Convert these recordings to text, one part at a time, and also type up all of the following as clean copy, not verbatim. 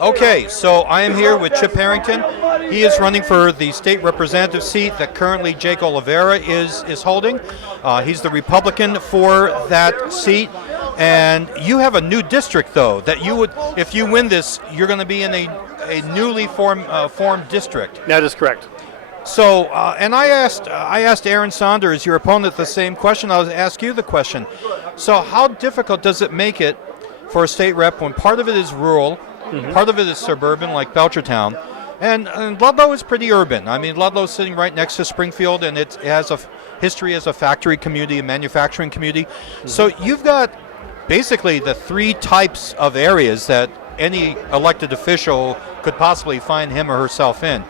Okay, so I am here with Chip Harrington. He is running for the state representative seat that currently Jake Oliveira is holding. He's the Republican for that seat. And you have a new district, though, that you would, if you win this, you're going to be in a newly formed district. That is correct. So, and I asked Aaron Saunders, your opponent, the same question. I'll ask you the question. So, how difficult does it make it for a state rep when part of it is rural, part of it is suburban, like Belchertown, and Ludlow is pretty urban. I mean, Ludlow's sitting right next to Springfield, and it has a history as a factory community, a manufacturing community. So, you've got basically the three types of areas that any elected official could possibly find him or herself in.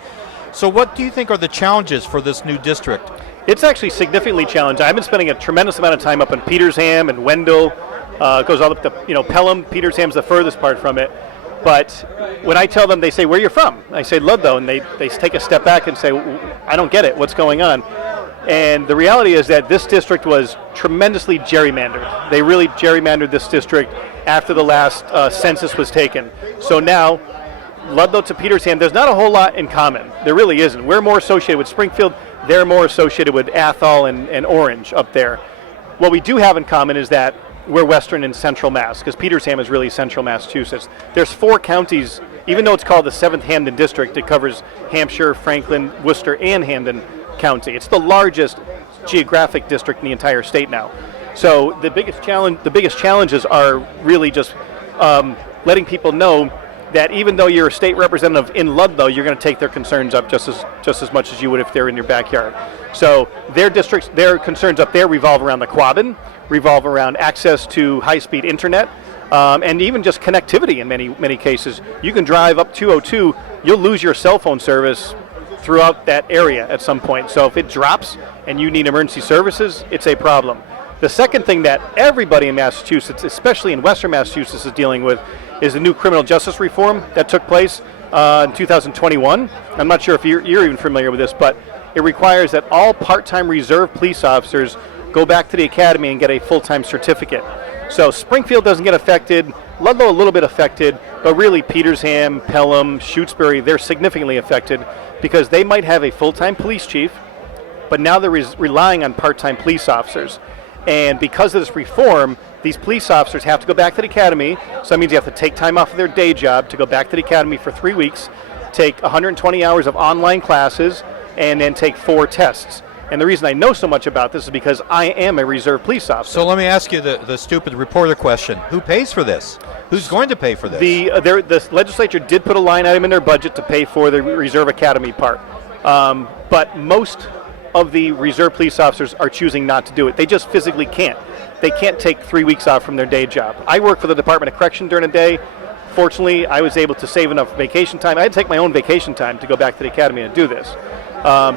So what do you think are the challenges for this new district? It's actually significantly challenging. I've been spending a tremendous amount of time up in Petersham and Wendell. It goes all up to Pelham. Petersham's the furthest part from it. But when I tell them, they say, "Where are you from?" I say Ludlow, and they take a step back and say, "I don't get it. What's going on?" And the reality is that this district was tremendously gerrymandered. They really gerrymandered this district after the last census was taken. So now, Ludlow to Petersham, there's not a whole lot in common. There really isn't. We're more associated with Springfield. They're more associated with Athol and Orange up there. What we do have in common is that we're western and central Mass, because Petersham is really central Massachusetts. There's 4 counties, even though it's called the 7th Hampden District, it covers Hampshire, Franklin, Worcester, and Hampden County. It's the largest geographic district in the entire state now. So the biggest challenges are really just letting people know that even though you're a state representative in Ludlow, you're going to take their concerns up just as much as you would if they're in your backyard. So their concerns up there revolve around the Quabbin, revolve around access to high-speed internet, and even just connectivity in many cases. You can drive up 202, you'll lose your cell phone service throughout that area at some point. So if it drops and you need emergency services, it's a problem. The second thing that everybody in Massachusetts, especially in Western Massachusetts, is dealing with is the new criminal justice reform that took place in 2021. I'm not sure if you're even familiar with this, but it requires that all part-time reserve police officers go back to the academy and get a full-time certificate. So Springfield doesn't get affected, Ludlow a little bit affected, but really Petersham, Pelham, Shutesbury, they're significantly affected because they might have a full-time police chief, but now they're relying on part-time police officers. And because of this reform, these police officers have to go back to the academy, so that means you have to take time off of their day job to go back to the academy for 3 weeks, take 120 hours of online classes, and then take 4 tests. And the reason I know so much about this is because I am a reserve police officer. So let me ask you the stupid reporter question. Who pays for this? Who's going to pay for this? The legislature did put a line item in their budget to pay for the reserve academy part. But most of the reserve police officers are choosing not to do it. They just physically can't. They can't take 3 weeks off from their day job. I work for the Department of Correction during the day. Fortunately, I was able to save enough vacation time. I had to take my own vacation time to go back to the academy and do this.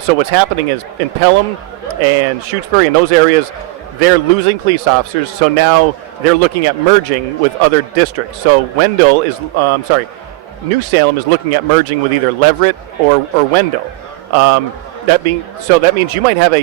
So what's happening is in Pelham and Shutesbury and those areas, they're losing police officers. So now they're looking at merging with other districts. So New Salem is looking at merging with either Leverett or Wendell. That means you might have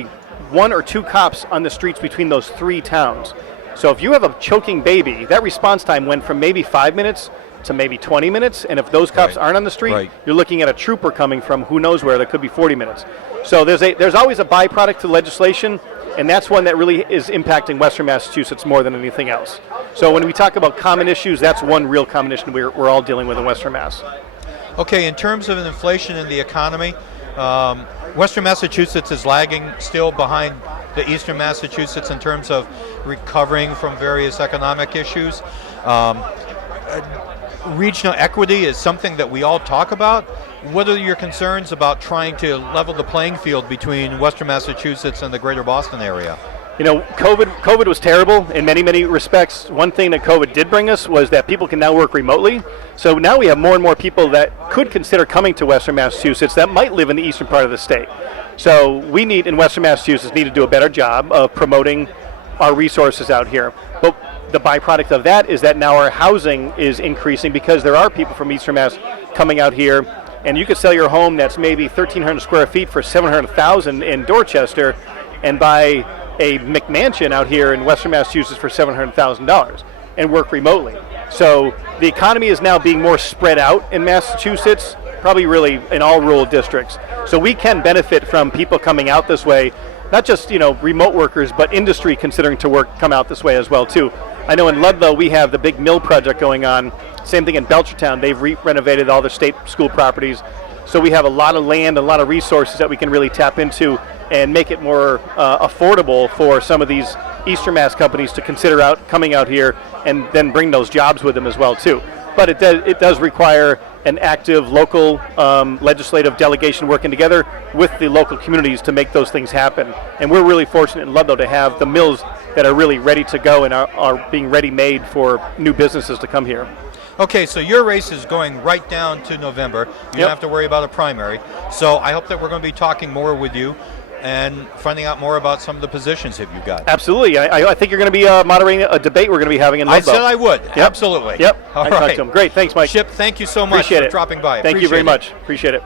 1 or 2 cops on the streets between those 3 towns. So if you have a choking baby, that response time went from maybe 5 minutes to maybe 20 minutes, and if those cops aren't on the street, you're looking at a trooper coming from who knows where. That could be 40 minutes. So there's always a byproduct to legislation, and that's one that really is impacting Western Massachusetts more than anything else. So when we talk about common issues, that's one real common issue we're all dealing with in Western Mass. Okay, in terms of inflation in the economy, Western Massachusetts is lagging still behind the Eastern Massachusetts in terms of recovering from various economic issues. Regional equity is something that we all talk about. What are your concerns about trying to level the playing field between Western Massachusetts and the greater Boston area? COVID was terrible in many respects. One thing that COVID did bring us was that people can now work remotely. So now we have more and more people that could consider coming to Western Massachusetts that might live in the eastern part of the state. So we in Western Massachusetts, need to do a better job of promoting our resources out here. But the byproduct of that is that now our housing is increasing because there are people from Eastern Mass coming out here, and you could sell your home that's maybe 1,300 square feet for $700,000 in Dorchester, and buy a McMansion out here in Western Massachusetts for $700,000 and work remotely. So the economy is now being more spread out in Massachusetts, probably really in all rural districts. So we can benefit from people coming out this way, not just remote workers, but industry considering to come out this way as well too. I know in Ludlow we have the big mill project going on. Same thing in Belchertown. They've renovated all the state school properties. So we have a lot of land, a lot of resources that we can really tap into and make it more affordable for some of these Eastern Mass companies to consider coming out here and then bring those jobs with them as well too. But it does require an active local legislative delegation working together with the local communities to make those things happen. And we're really fortunate in Ludlow to have the mills that are really ready to go and are being ready-made for new businesses to come here. Okay, so your race is going right down to November. You don't have to worry about a primary. So I hope that we're going to be talking more with you and finding out more about some of the positions that you've got. Absolutely. I think you're going to be moderating a debate we're going to be having in Ludlow. I said I would. Yep. Absolutely. Yep. All I right. talked to him. Great. Thanks, Mike. Chip, thank you so much Appreciate for it. dropping by. Thank you very much. Appreciate it.